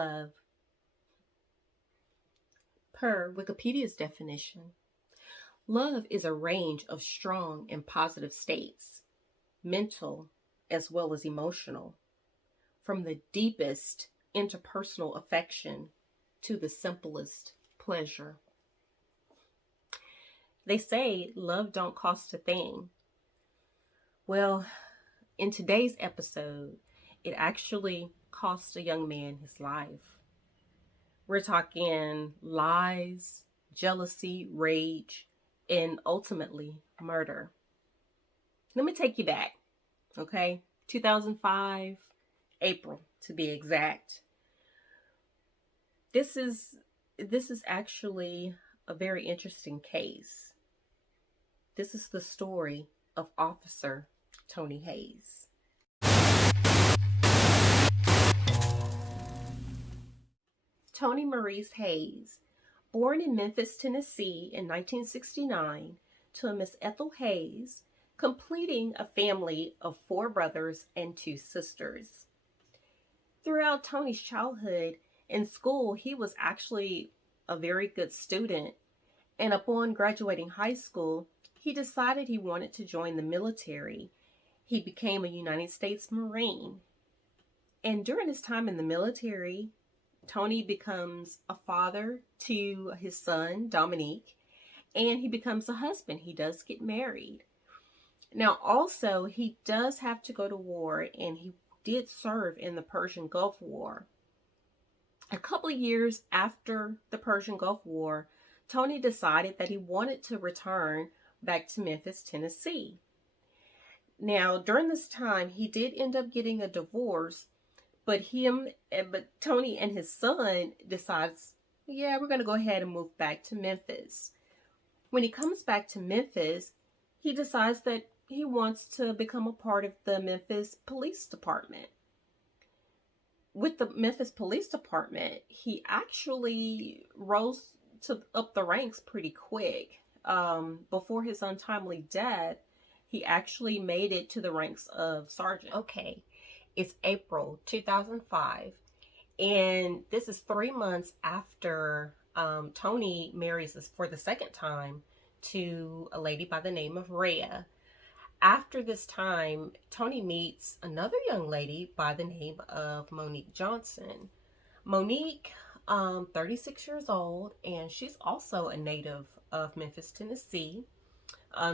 love? Per Wikipedia's definition, love is a range of strong and positive states, mental as well as emotional, from the deepest interpersonal affection to the simplest pleasure. They say love don't cost a thing. Well, in today's episode, it actually cost a young man his life. We're talking lies, jealousy, rage, and ultimately murder. Let me take you back, okay? 2005, April to be exact. This is actually a very interesting case. This is the story of Officer Tony Hayes. Tony Maurice Hayes, born in Memphis, Tennessee in 1969 to a Miss Ethel Hayes, completing a family of 4 brothers and 2 sisters. Throughout Tony's childhood, in school, he was actually a very good student, and upon graduating high school, he decided he wanted to join the military. He became a United States Marine. And during his time in the military, Tony becomes a father to his son, Dominique, and he becomes a husband. He does get married. Now, also, he does have to go to war, and he did serve in the Persian Gulf War. A couple of years after the Persian Gulf War, Tony decided that he wanted to return back to Memphis, Tennessee. Now, during this time, he did end up getting a divorce, but Tony and his son decides, yeah, we're going to go ahead and move back to Memphis. When he comes back to Memphis, he decides that he wants to become a part of the Memphis Police Department. With the Memphis Police Department, he actually rose up the ranks pretty quick. Before his untimely death, he actually made it to the ranks of sergeant. Okay, it's April 2005, and this is 3 months after Tony marries us for the second time to a lady by the name of Rhea. After this time, Tony meets another young lady by the name of Monique Johnson. Monique, 36 years old, and she's also a native of Memphis, Tennessee.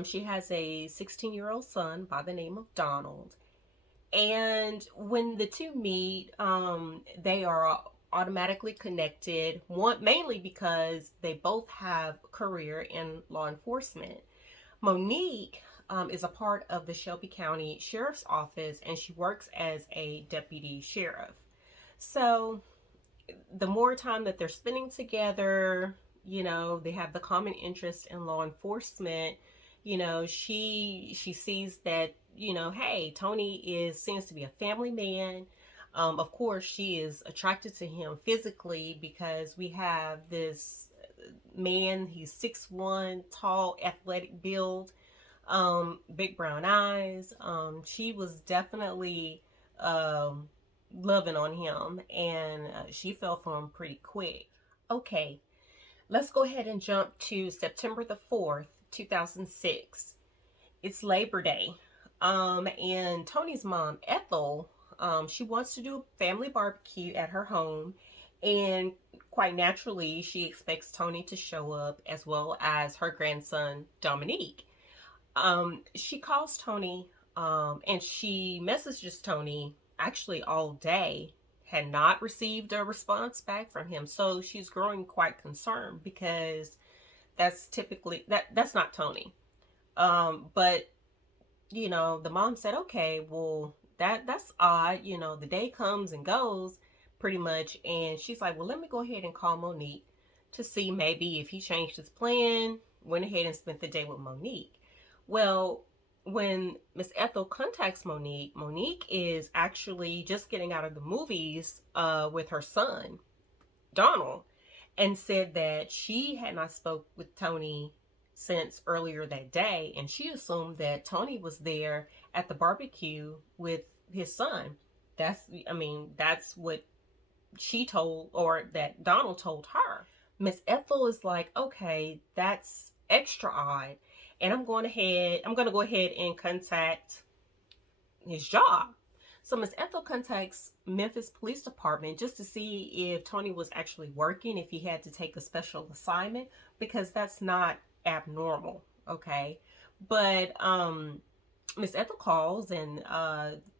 She has a 16-year-old son by the name of Donald. And when the two meet, they are automatically connected, mainly because they both have a career in law enforcement. Monique is a part of the Shelby County Sheriff's Office, and she works as a deputy sheriff. So the more time that they're spending together, they have the common interest in law enforcement. She sees that, hey, Tony seems to be a family man. Of course, she is attracted to him physically because we have this man. He's 6'1", tall, athletic build, big brown eyes. She was definitely loving on him, and she fell for him pretty quick. Okay, let's go ahead and jump to September the 4th, 2006. It's Labor Day, and Tony's mom, Ethel, she wants to do a family barbecue at her home, and quite naturally, she expects Tony to show up as well as her grandson, Dominique. She calls Tony, and she messages Tony actually all day, had not received a response back from him. So she's growing quite concerned because that's typically, that's not Tony. But, the mom said, okay, well, that's odd. The day comes and goes pretty much. And she's like, well, let me go ahead and call Monique to see maybe if he changed his plan, went ahead and spent the day with Monique. Well, when Miss Ethel contacts Monique, Monique is actually just getting out of the movies with her son, Donald, and said that she had not spoke with Tony since earlier that day, and she assumed that Tony was there at the barbecue with his son. That's what she told, or that Donald told her. Miss Ethel is like, okay, that's extra odd, and I'm going to go ahead and contact his job. So Miss Ethel contacts Memphis Police Department just to see if Tony was actually working, if he had to take a special assignment, because that's not abnormal, okay? But Miss Ethel calls, and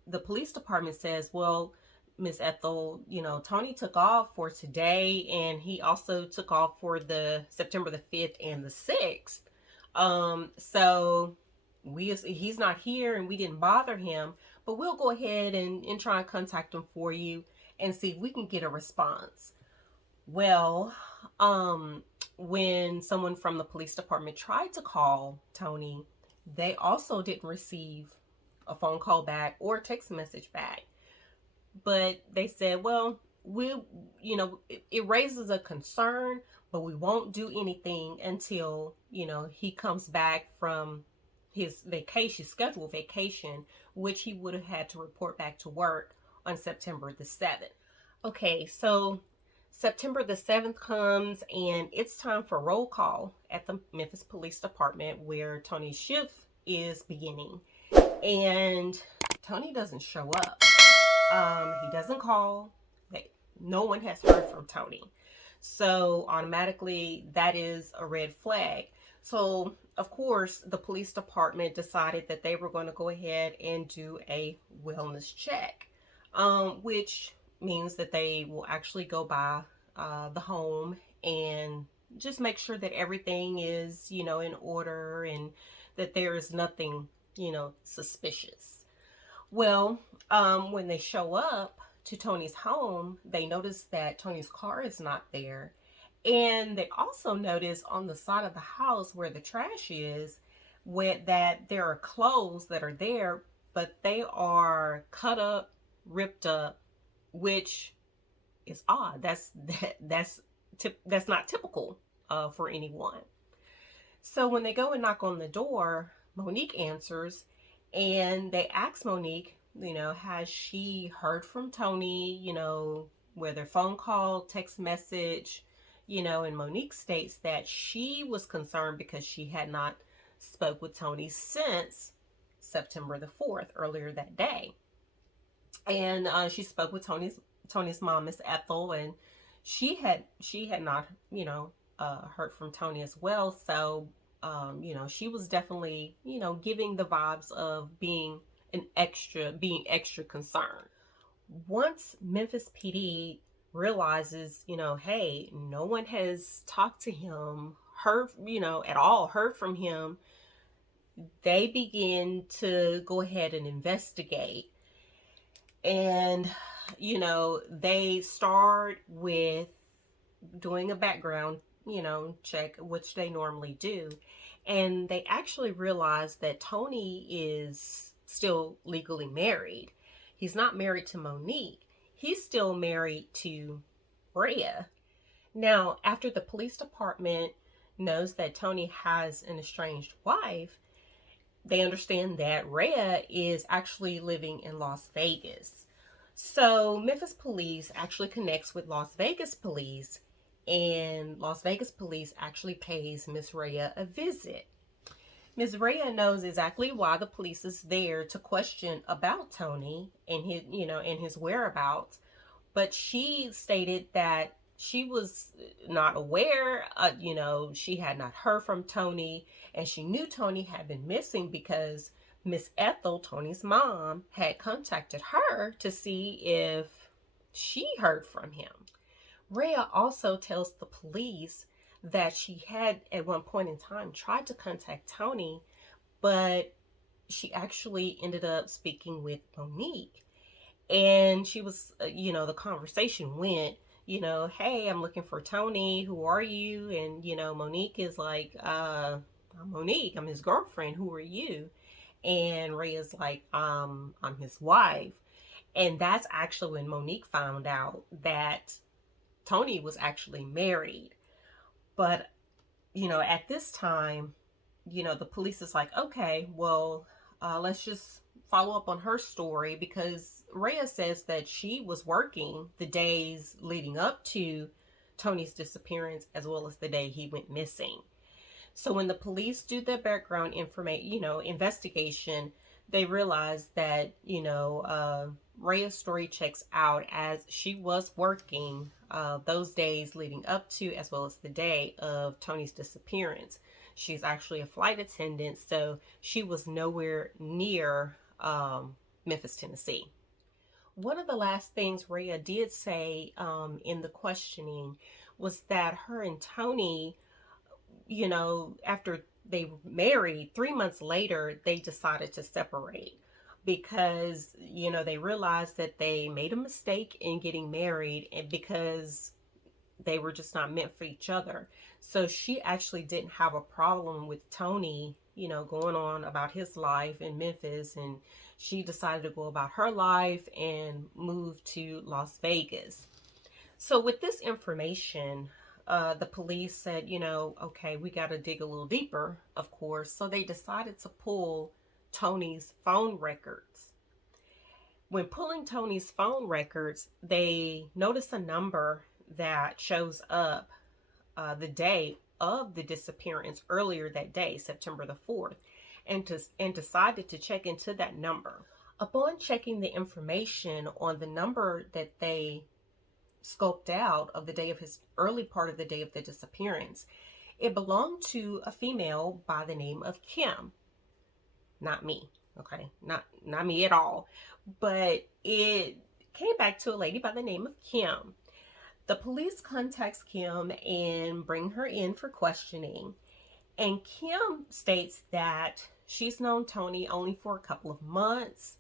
the police department says, well, Miss Ethel, Tony took off for today, and he also took off for the September the 5th and the 6th. So he's not here, and we didn't bother him, but we'll go ahead and try and contact him for you and see if we can get a response. Well, when someone from the police department tried to call Tony, they also didn't receive a phone call back or a text message back. But they said, well, it raises a concern, but we won't do anything until, he comes back from his scheduled vacation, which he would have had to report back to work on September the 7th. Okay, so September the 7th comes, and it's time for roll call at the Memphis Police Department, where Tony's shift is beginning. And Tony doesn't show up. He doesn't call. No one has heard from Tony. So automatically, that is a red flag. So, of course, the police department decided that they were going to go ahead and do a wellness check, which means that they will actually go by the home and just make sure that everything is, in order, and that there is nothing, suspicious. Well, when they show up to Tony's home, they notice that Tony's car is not there. And they also notice on the side of the house where the trash is, that there are clothes that are there, but they are cut up, ripped up, which is odd. That's not typical for anyone. So when they go and knock on the door, Monique answers, and they ask Monique, has she heard from Tony, whether phone call, text message, and Monique states that she was concerned because she had not spoke with Tony since September the 4th, earlier that day. And she spoke with Tony's mom, Miss Ethel, and she had not, heard from Tony as well. So, she was definitely, giving the vibes of being extra concerned. Once Memphis PD realizes, hey, no one has talked to him, heard from him, they begin to go ahead and investigate. And, they start with doing a background, check, which they normally do. And they actually realize that Tony is still legally married. He's not married to Monique. He's still married to Rhea. Now, after the police department knows that Tony has an estranged wife, they understand that Rhea is actually living in Las Vegas. So Memphis police actually connects with Las Vegas police, and Las Vegas police actually pays Miss Rhea a visit. Miss Rhea knows exactly why the police is there to question about Tony and his whereabouts, but she stated that she was not aware, she had not heard from Tony, and she knew Tony had been missing because Miss Ethel, Tony's mom, had contacted her to see if she heard from him. Rhea also tells the police that she had at one point in time tried to contact Tony, but she actually ended up speaking with Monique. And she was, the conversation went, hey, I'm looking for Tony. Who are you? And, Monique is like, I'm Monique. I'm his girlfriend. Who are you? And Rhea's like, I'm his wife. And that's actually when Monique found out that Tony was actually married. But, at this time, the police is like, okay, well, let's just follow up on her story because Rhea says that she was working the days leading up to Tony's disappearance as well as the day he went missing. So when the police do their background investigation, they realize that, Rhea's story checks out, as she was working those days leading up to as well as the day of Tony's disappearance. She's actually a flight attendant, so she was nowhere near Memphis, Tennessee. One of the last things Rhea did say in the questioning was that her and Tony, after they were married, 3 months later, they decided to separate because, they realized that they made a mistake in getting married and because they were just not meant for each other. So she actually didn't have a problem with Tony, going on about his life in Memphis, and she decided to go about her life and move to Las Vegas. So with this information, the police said, okay, we got to dig a little deeper, of course. So they decided to pull Tony's phone records. When pulling Tony's phone records, they noticed a number that shows up the day of the disappearance earlier that day, September the 4th, and decided to check into that number. Upon checking the information on the number that they scoped out of the day of his early part of the day of the disappearance, it belonged to a female by the name of Kim. Not me, okay? Not me at all. But it came back to a lady by the name of Kim. The police contacts Kim and bring her in for questioning. And Kim states that she's known Tony only for a couple of months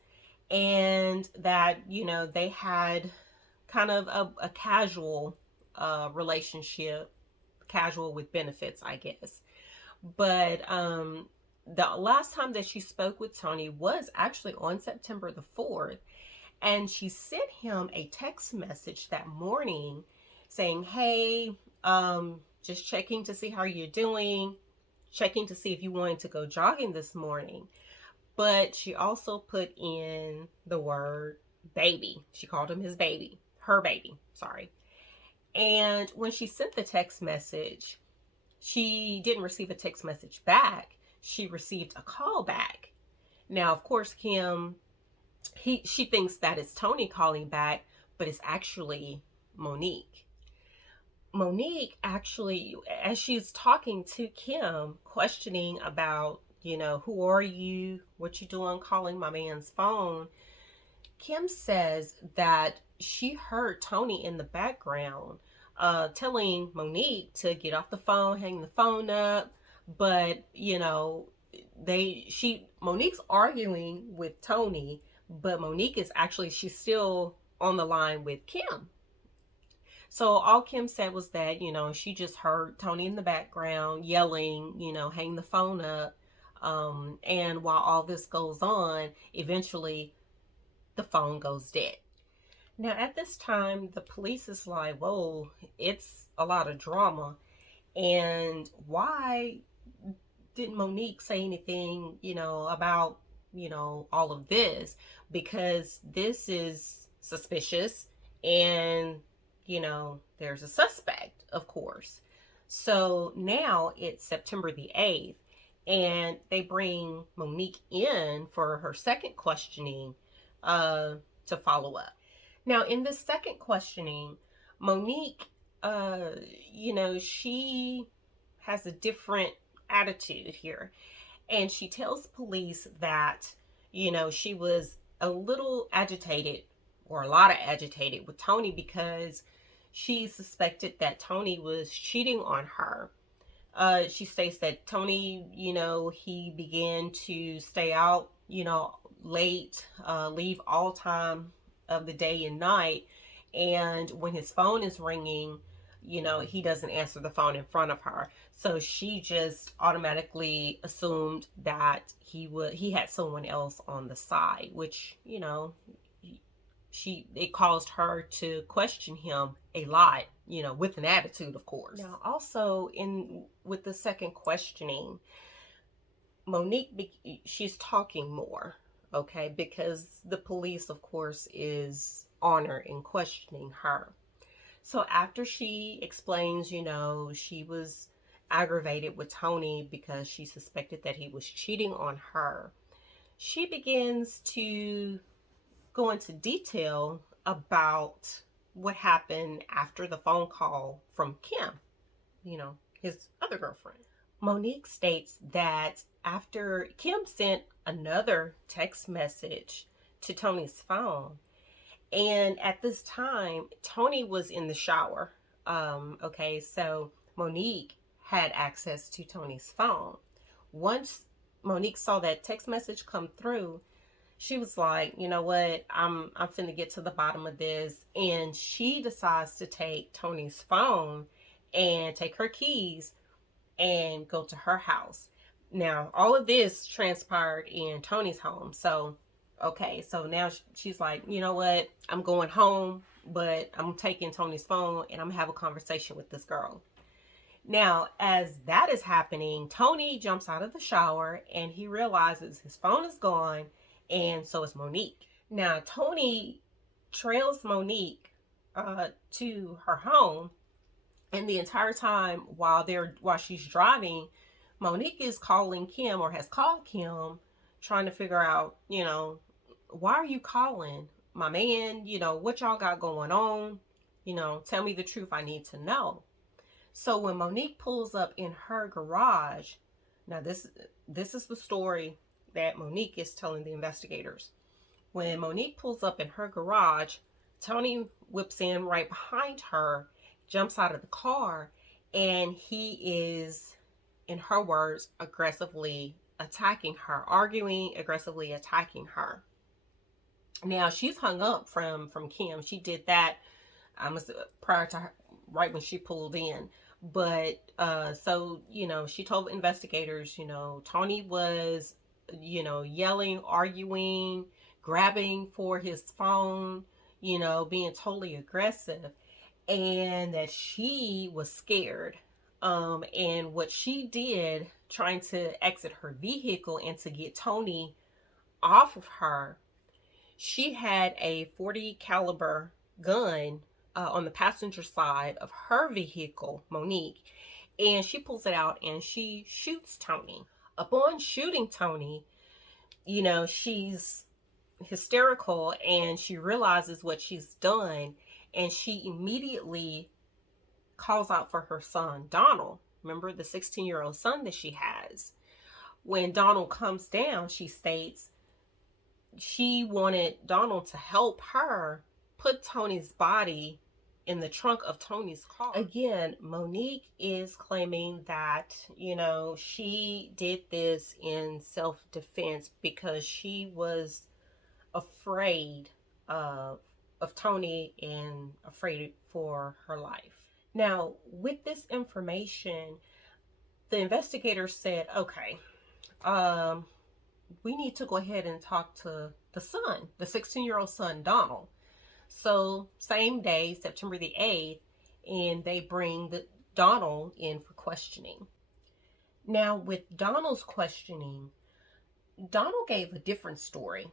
and that, they had kind of a casual relationship, casual with benefits, I guess. But the last time that she spoke with Tony was actually on September the 4th. And she sent him a text message that morning saying, hey, just checking to see how you're doing, checking to see if you wanted to go jogging this morning. But she also put in the word baby. She called him his baby, her baby, sorry. And when she sent the text message, she didn't receive a text message back. She received a call back. Now, of course, Kim, she thinks that it's Tony calling back, but it's actually Monique. Monique actually, as she's talking to Kim, questioning about, who are you? What you doing calling my man's phone? Kim says that she heard Tony in the background telling Monique to get off the phone, hang the phone up. But, Monique's arguing with Tony, but Monique is actually, she's still on the line with Kim. So all Kim said was that, she just heard Tony in the background yelling, hang the phone up. And while all this goes on, eventually the phone goes dead. Now, at this time, the police is like, whoa, it's a lot of drama. And why didn't Monique say anything, about, all of this? Because this is suspicious and, there's a suspect, of course. So now it's September the 8th, and they bring Monique in for her second questioning to follow up. Now, in this second questioning, Monique, she has a different attitude here. And she tells police that, she was a little agitated, or a lot of agitated with Tony, because she suspected that Tony was cheating on her. She states that Tony, he began to stay out, late, leave all time of the day and night. And when his phone is ringing, he doesn't answer the phone in front of her. So she just automatically assumed that he had someone else on the side, which, it caused her to question him a lot, with an attitude, of course. Now, also with the second questioning, Monique, she's talking more. okay, because the police, of course, is on her and questioning her. So after she explains, she was aggravated with Tony because she suspected that he was cheating on her, she begins to go into detail about what happened after the phone call from Kim, his other girlfriend. Monique states that after Kim sent another text message to Tony's phone, and at this time, Tony was in the shower. Okay, so Monique had access to Tony's phone. Once Monique saw that text message come through, she was like, you know what, I'm finna get to the bottom of this. And she decides to take Tony's phone and take her keys and go to her house. Now, all of this transpired in Tony's home. So, okay, so now she's like, you know what? I'm going home, but I'm taking Tony's phone and I'm gonna have a conversation with this girl. Now, as that is happening, Tony jumps out of the shower and he realizes his phone is gone, and so is Monique. Now, Tony trails Monique to her home, and the entire time while she's driving, Monique is calling Kim, or has called Kim, trying to figure out, why are you calling my man? What y'all got going on? Tell me the truth. I need to know. So when Monique pulls up in her garage, now this is the story that Monique is telling the investigators. When Monique pulls up in her garage, Tony whips in right behind her, jumps out of the car, and he is, in her words, aggressively attacking her, aggressively attacking her. Now, she's hung up from Kim. She did that prior to her, right when she pulled in. But so she told investigators, Tony was yelling, arguing, grabbing for his phone, being totally aggressive, and that she was scared. And what she did, trying to exit her vehicle and to get Tony off of her, she had a .40 caliber gun on the passenger side of her vehicle, Monique, and she pulls it out and she shoots Tony. Upon shooting Tony, she's hysterical and she realizes what she's done, and she immediately calls out for her son, Donald. Remember, the 16-year-old son that she has. When Donald comes down, she states she wanted Donald to help her put Tony's body in the trunk of Tony's car. Again, Monique is claiming that, she did this in self-defense because she was afraid of Tony and afraid for her life. Now, with this information, the investigators said, okay, we need to go ahead and talk to the son, the 16-year-old son, Donald. So same day, September the 8th, and they bring Donald in for questioning. Now, with Donald's questioning, Donald gave a different story.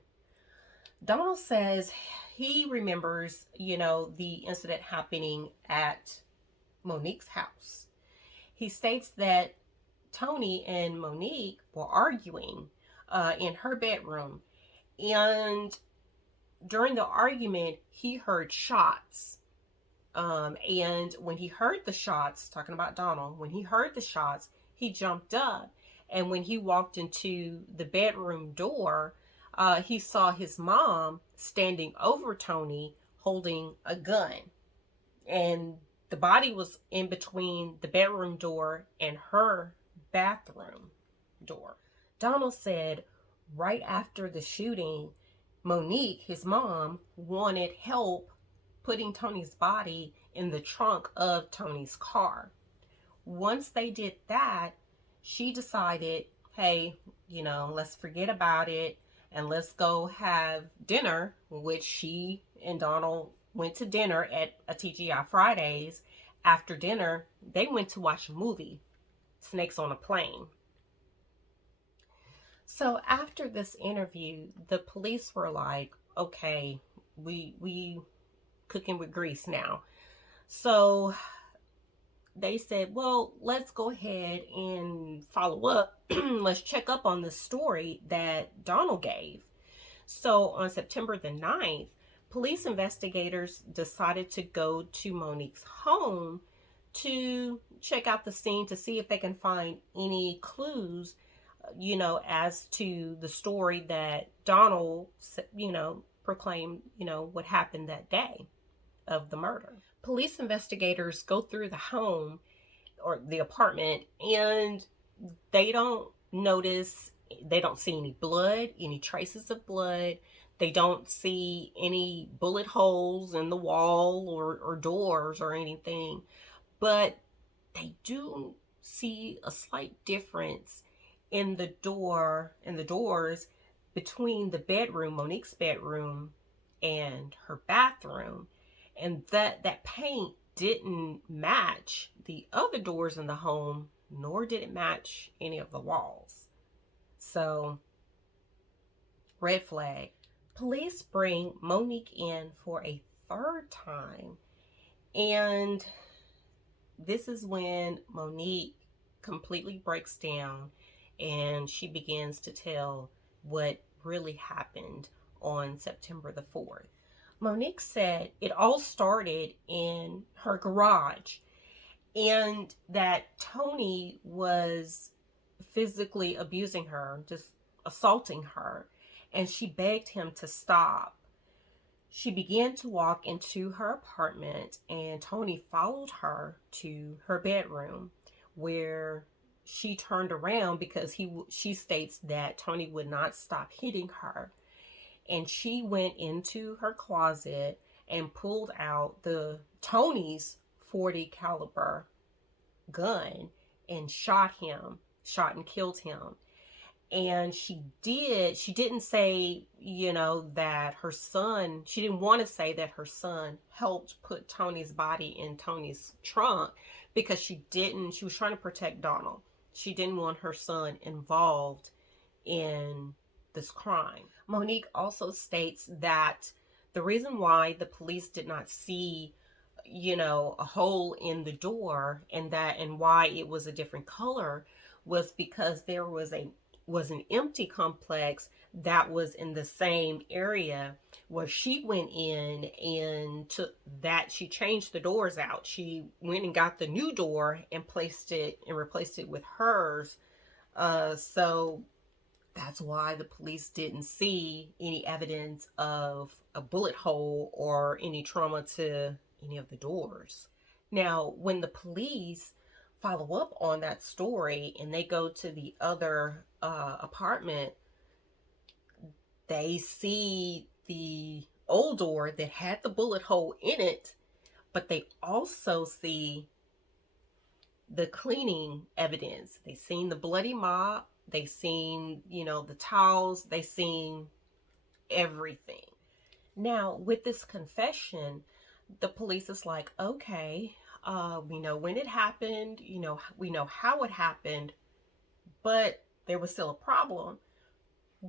Donald says he remembers, the incident happening at Monique's house. He states that Tony and Monique were arguing in her bedroom, and during the argument, he heard shots. And when he heard the shots, talking about Donald, when he heard the shots, he jumped up. And when he walked into the bedroom door, he saw his mom standing over Tony holding a gun. And the body was in between the bedroom door and her bathroom door. Donald said right after the shooting, Monique, his mom, wanted help putting Tony's body in the trunk of Tony's car. Once they did that, she decided, hey, let's forget about it and let's go have dinner, which she and Donald went to dinner at a TGI Fridays. After dinner, they went to watch a movie, Snakes on a Plane. So after this interview, the police were like, okay, we cooking with grease now. So they said, well, let's go ahead and follow up. Let's check up on the story that Donald gave. So on September the 9th, police investigators decided to go to Monique's home to check out the scene to see if they can find any clues, as to the story that Donald, proclaimed, what happened that day of the murder. Police investigators go through the home or the apartment, and they don't they don't see any blood, any traces of blood. They don't see any bullet holes in the wall or doors or anything. But they do see a slight difference in the doors between the bedroom, Monique's bedroom, and her bathroom. And that paint didn't match the other doors in the home, nor did it match any of the walls. So, red flag. Police bring Monique in for a third time, and this is when Monique completely breaks down and she begins to tell what really happened on September the 4th. Monique said it all started in her garage, and that Tony was physically abusing her, just assaulting her, and she begged him to stop. She began to walk into her apartment, and Tony followed her to her bedroom, where she turned around because she states that Tony would not stop hitting her. And she went into her closet and pulled out the Tony's .40 caliber gun and shot and killed him. And she didn't say, that her son, she didn't want to say that her son helped put Tony's body in Tony's trunk, because she was trying to protect Donald. She didn't want her son involved in this crime. Monique also states that the reason why the police did not see, a hole in the door, and why it was a different color, was because there was an empty complex that was in the same area where she went in, and she changed the doors out. She went and got the new door and replaced it with hers. So that's why the police didn't see any evidence of a bullet hole or any trauma to any of the doors. Now, when the police follow up on that story and they go to the other apartment, they see the old door that had the bullet hole in it, but they also see the cleaning evidence. They seen the bloody mop, they seen, the towels, they seen everything. Now, with this confession, the police is like, okay, we know when it happened, we know how it happened, but there was still a problem.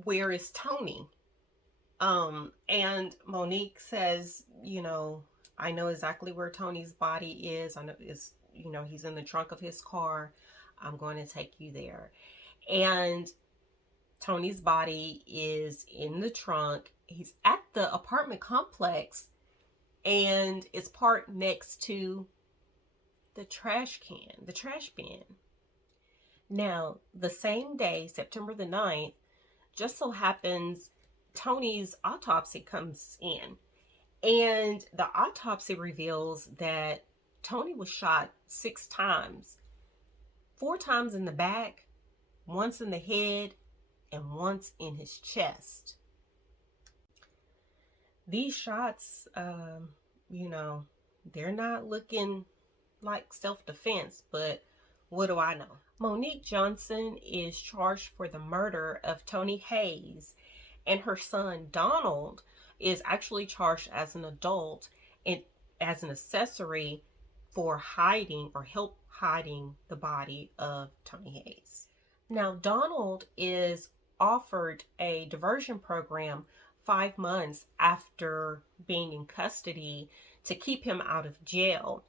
Where is Tony? And Monique says, I know exactly where Tony's body is. I know he's in the trunk of his car. I'm going to take you there. And Tony's body is in the trunk. He's at the apartment complex, and it's parked next to the trash bin. Now, the same day, September the 9th, just so happens Tony's autopsy comes in. And the autopsy reveals that Tony was shot 6 times. 4 times in the back, once in the head, and once in his chest. These shots, they're not looking like self-defense, but what do I know? Monique Johnson is charged for the murder of Tony Hayes, and her son Donald is actually charged as an adult and as an accessory for hiding or hiding the body of Tony Hayes. Now, Donald is offered a diversion program 5 months after being in custody to keep him out of jail.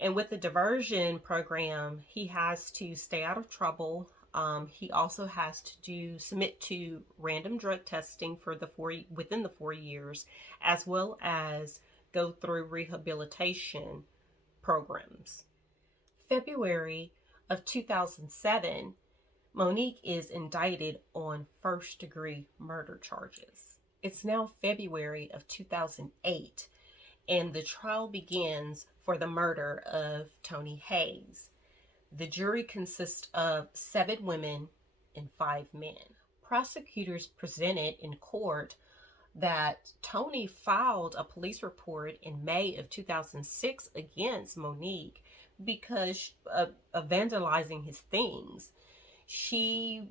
And with the diversion program, he has to stay out of trouble. He also has to submit to random drug testing for within the 4 years, as well as go through rehabilitation programs. February of 2007, Monique is indicted on first-degree murder charges. It's now February of 2008, and the trial begins for the murder of Tony Hayes. The jury consists of 7 women and 5 men. Prosecutors presented in court that Tony filed a police report in May of 2006 against Monique because of vandalizing his things. She,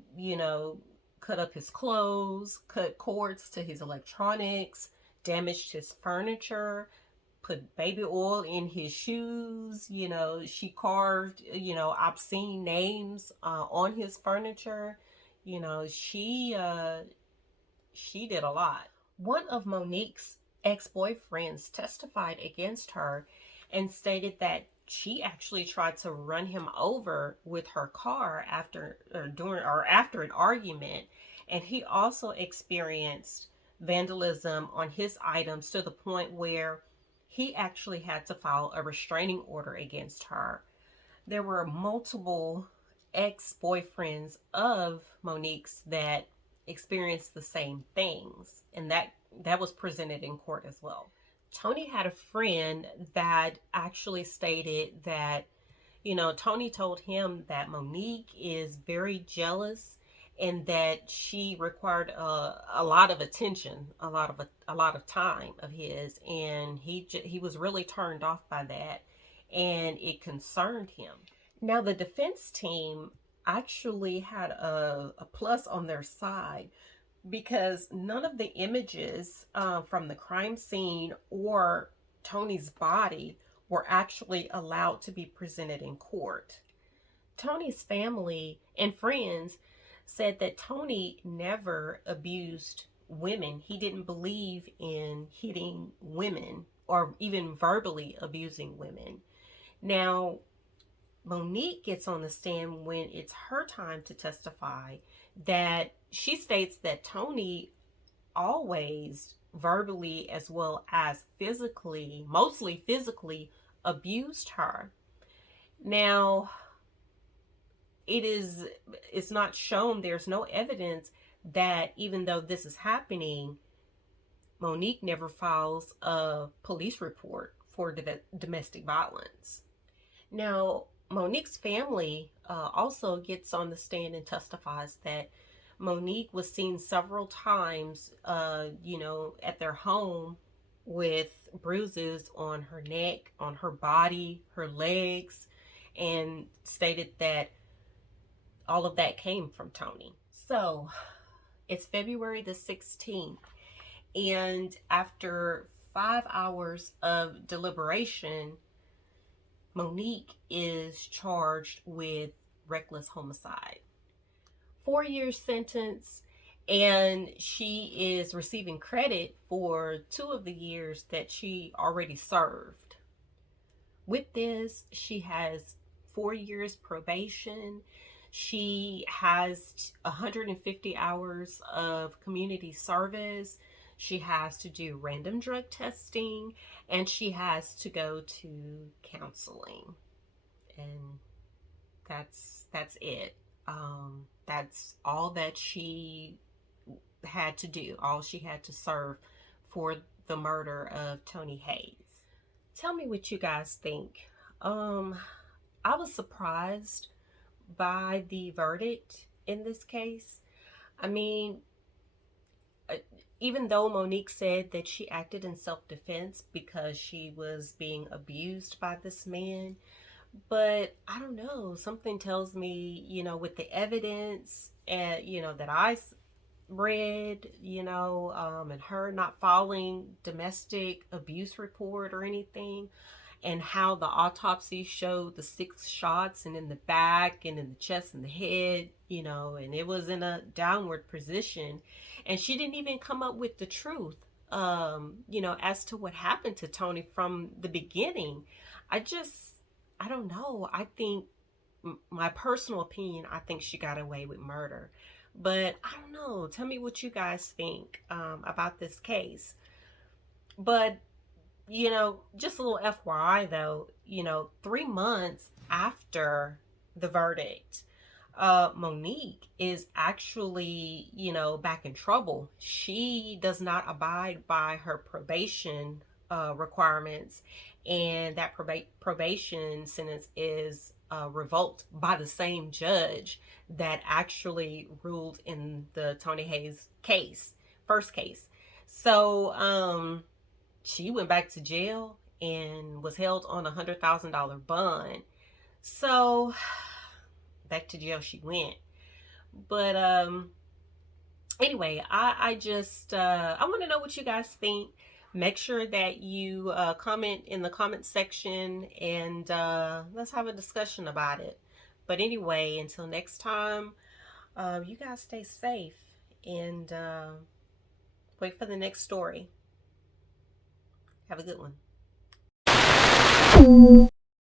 cut up his clothes, cut cords to his electronics, damaged his furniture, put baby oil in his shoes. She carved, obscene names on his furniture. She did a lot. One of Monique's ex-boyfriends testified against her and stated that she actually tried to run him over with her car after an argument, and he also experienced vandalism on his items to the point where he actually had to file a restraining order against her. There were multiple ex-boyfriends of Monique's that experienced the same things, and that was presented in court as well. Tony had a friend that actually stated that, Tony told him that Monique is very jealous and that she required a lot of attention, a lot of time of his, and he was really turned off by that, and it concerned him. Now the defense team actually had a plus on their side because none of the images from the crime scene or Tony's body were actually allowed to be presented in court. Tony's family and friends said that Tony never abused women. He didn't believe in hitting women or even verbally abusing women. Now, Monique gets on the stand when it's her time to testify that she states that Tony always verbally as well as physically, mostly physically, abused her. Now, it's not shown, there's no evidence that even though this is happening, Monique never files a police report for domestic violence. Now, Monique's family also gets on the stand and testifies that Monique was seen several times, at their home with bruises on her neck, on her body, her legs, and stated that all of that came from Tony. So, it's February the 16th, and after 5 hours of deliberation, Monique is charged with reckless homicide. 4-year sentence, and she is receiving credit for 2 of the years that she already served. With this, she has 4 years probation. She has 150 hours of community service. She has to do random drug testing, and she has to go to counseling. And that's it. That's all that she had to do, all she had to serve for the murder of Tony Hayes. Tell me what you guys think. I was surprised by the verdict in this case. I mean, even though Monique said that she acted in self-defense because she was being abused by this man, but I don't know, something tells me, with the evidence and that I read, and her not filing domestic abuse report or anything, and how the autopsy showed the 6 shots, and in the back and in the chest and the head, and it was in a downward position. And she didn't even come up with the truth, as to what happened to Tony from the beginning. I don't know. I think, my personal opinion, I think she got away with murder. But I don't know. Tell me what you guys think about this case. But just a little FYI though, 3 months after the verdict, Monique is actually, back in trouble. She does not abide by her probation requirements, and that probation sentence is revoked by the same judge that actually ruled in the Tony Hayes case, first case. So, she went back to jail and was held on $100,000 bond. So back to jail she went. But anyway, I just I want to know what you guys think. Make sure that you comment in the comment section, and let's have a discussion about it. But anyway, until next time, you guys stay safe, and wait for the next story. Have a good one.